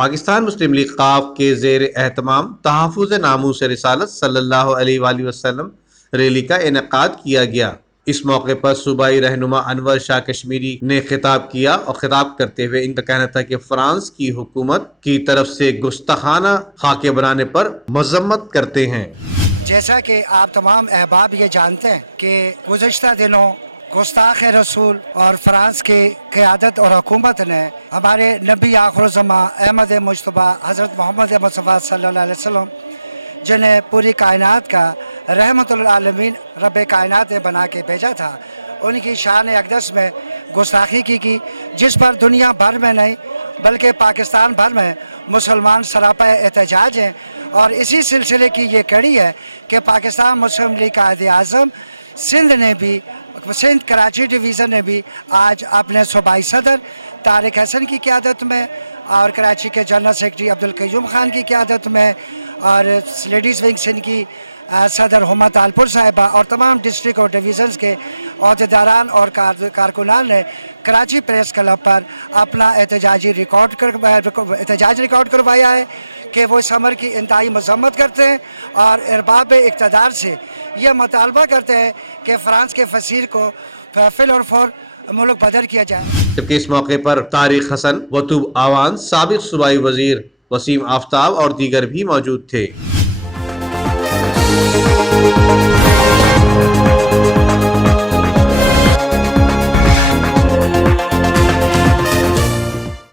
پاکستان مسلم league قاف کے زیر اہتمام تحفظ ناموس رسالت صلی اللہ علیہ وآلہ وسلم ریلی کا انعقاد کیا گیا۔ اس موقع پر صوبائی رہنما انور شاہ کشمیری نے خطاب کیا اور خطاب کرتے ہوئے ان کا کہنا تھا کہ فرانس کی حکومت کی طرف سے گستاخانہ خاکے بنانے پر مذمت کرتے ہیں۔ جیسا کہ آپ تمام احباب یہ جانتے ہیں کہ گزشتہ دنوں گستاخ رسول اور فرانس کی قیادت اور حکومت نے ہمارے نبی آخر الزماں احمد مجتبیٰ حضرت محمد مصطفیٰ صلی اللہ علیہ وسلم جنہیں پوری کائنات کا رحمت للعالمین رب کائنات نے بنا کے بھیجا تھا، ان کی شان اقدس میں گستاخی کی جس پر دنیا بھر میں نہیں بلکہ پاکستان بھر میں مسلمان سراپا احتجاج ہیں۔ اور اسی سلسلے کی یہ کڑی ہے کہ پاکستان مسلم لیگ قائد اعظم سندھ کراچی ڈویژن نے بھی آج اپنے صوبائی صدر طارق حسن کی قیادت میں اور کراچی کے جنرل سیکرٹری عبدالقیوم خان کی قیادت میں اور لیڈیز ونگ سندھ کی صدر ہما تالپور صاحبہ اور تمام ڈسٹرکٹ اور ڈویژنز کے عہدیداران اور کارکنان نے کراچی پریس کلب پر اپنا احتجاج ریکارڈ کروایا ہے کہ وہ اس امر کی انتہائی مذمت کرتے ہیں اور ارباب اقتدار سے یہ مطالبہ کرتے ہیں کہ فرانس کے فصیر کو فل اور فور ملک بدر کیا جائے۔ جبکہ اس موقع پر طارق حسن، وطوب آوان، سابق صوبائی وزیر وسیم آفتاب اور دیگر بھی موجود تھے۔